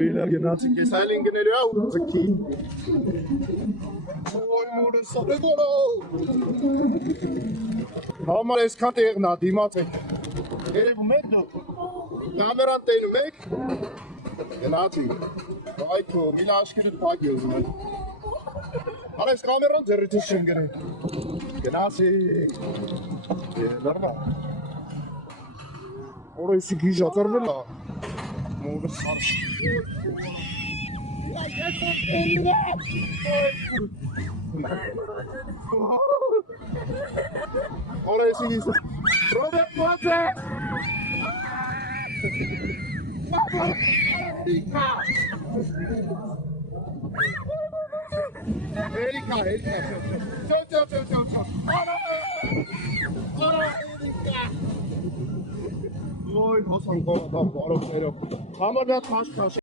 Gnazi che sai l'ingegnere auto qui. Oi mure sapegoro. Համար այսքան տեղն է դիմաց է։ Երևում եք դուք։ Կամերան տենում եք։ Գնացի։ Այդքո միլա աշկիրը տակ է ուզում եք։ Արես կամերան ձեռիցի շնգրե։ Գնացի։ Դարնա։ Օրեսի գիժ ածարվել է։ Մուգը սար։ Օրեսի գիժ։ Ռոբերտ Մոծե։ Էրիկա։ Չո։ Ой, հոսան կողը դա բարոքներով։ Համարյա քաշ